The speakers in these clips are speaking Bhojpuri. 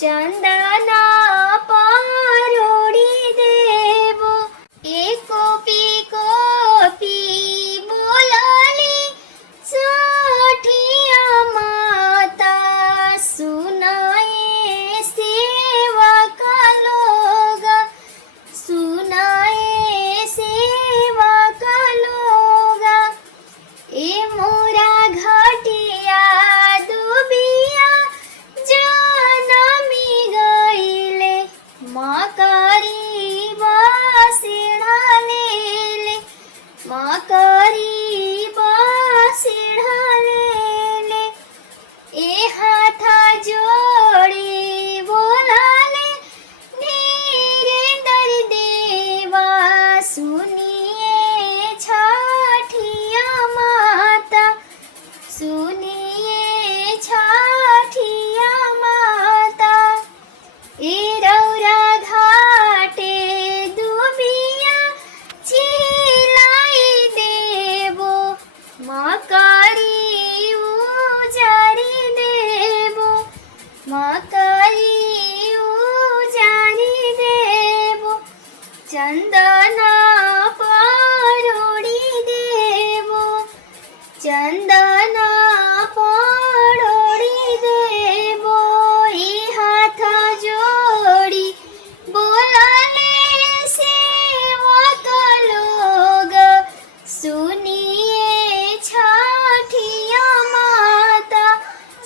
चंदना पारोड़ी देवो कोपी कोपी बोलाली सोठिया माता सुनाए सेवा का लोगा सुनाए सेवा का लोगा ए मोरा घाटिया दुबिया जनमी गईले माँ करी बासिढ़ा ले माँ करी बासिढ़ा ले ए हाथा जोड़ी बोलाले धीरेंद्र देवा सुनिए छठिया माता सुनिए छठिया माता ए रौरा घाटे दुबिया चिलाई देवो माँ करी उजारी देवो माँ करी उजारी देवो चंदना पारोड़ी देवो चंदना पारोड़ी देवो ई हाथ जोड़ी बोलाले सेवक लोग सुनिए छठिया माता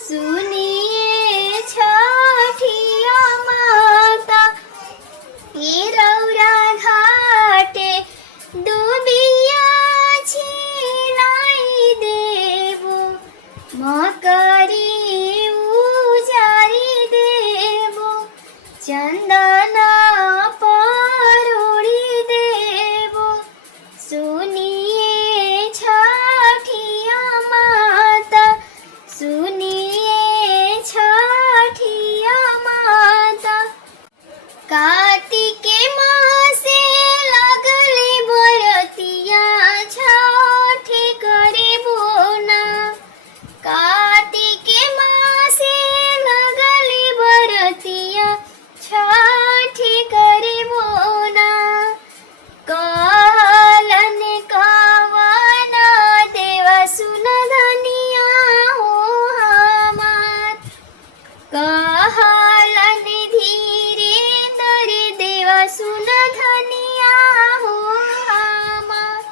सुनिए छठिया माता ए रौरा घाटे दुबिया छिलाई देवो माँ करी उजारी देवो चंदना पारोड़ी देवो सुनिए छठिया माता सुनिए छठिया माता कार्तिके मासे लगले बरतिया छठे करे बोना कार्तिके मासे लगले बरतिया छठे करे बोना कालन कावना देवा सुन धनिया हो हमार कहलन धीरेंद्र देवा सुन धनिया हो हमार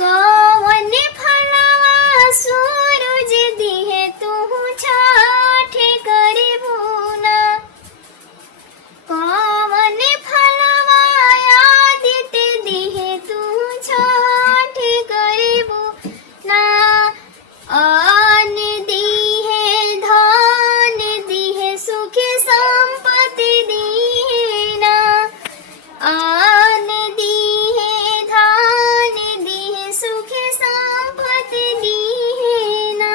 कवन फलवा सूरज दिहे तू छठे करे बोना कवन फलवा आदित्य दिहे तू छठे करे बोना आन दिहे धान दिहे सुख संपत्ति दीना आन दिहे धान दिहे सुख संपत्ति दीना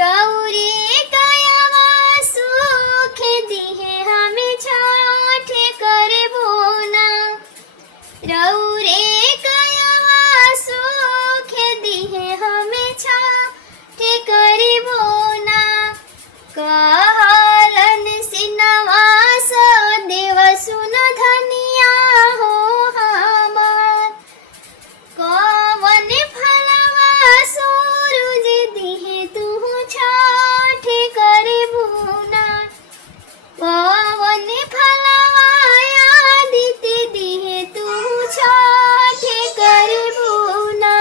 रौरे कयावा सुख दिहे हमें छठे करे बोना रौरे कयावा सुख दिहे हमें छठे करे बोना कहलन सिनवास देव सुन धनिया हो हमार कवन फलवा सूरज दिहे तू छठे करे बोना कवन फलवा आदित्य दिहे तू छठे करे बोना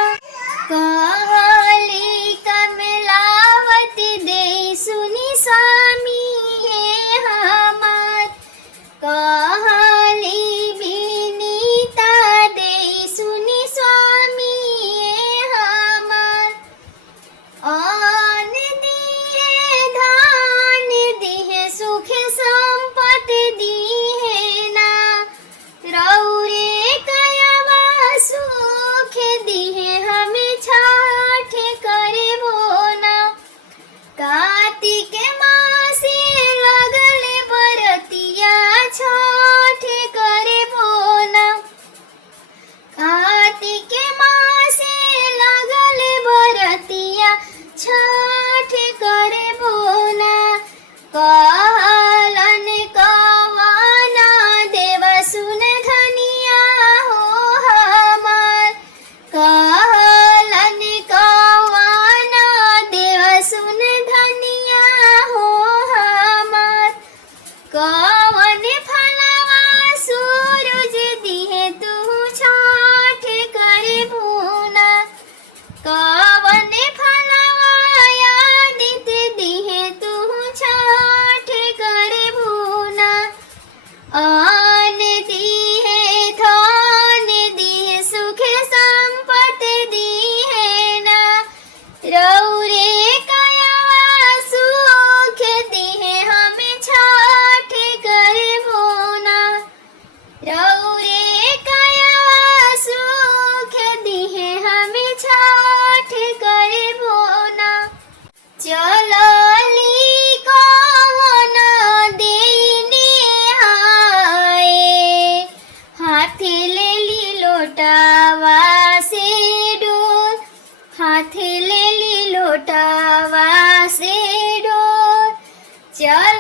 कहली कमलावती दे सुनी स्वामी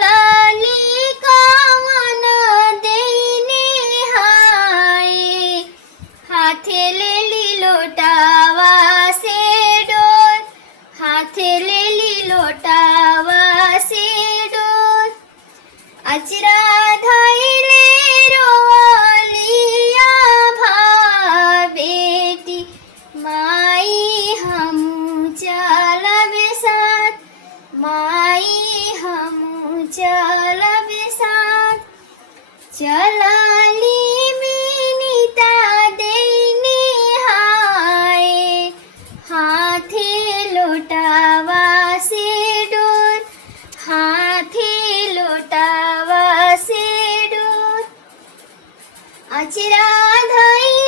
चलाली कावन देने हाय हाथे लेली लोटावा से डोर हाथे लेली लोटावा से डोर अचरा धैले रोलिया भावेटी माई हमू चलबे साथ माई हमू चलबे साथ चलाली मिनीता देने हाय हाथे लोटावा से डोर हाथे लोटावा से डोर अचरा धई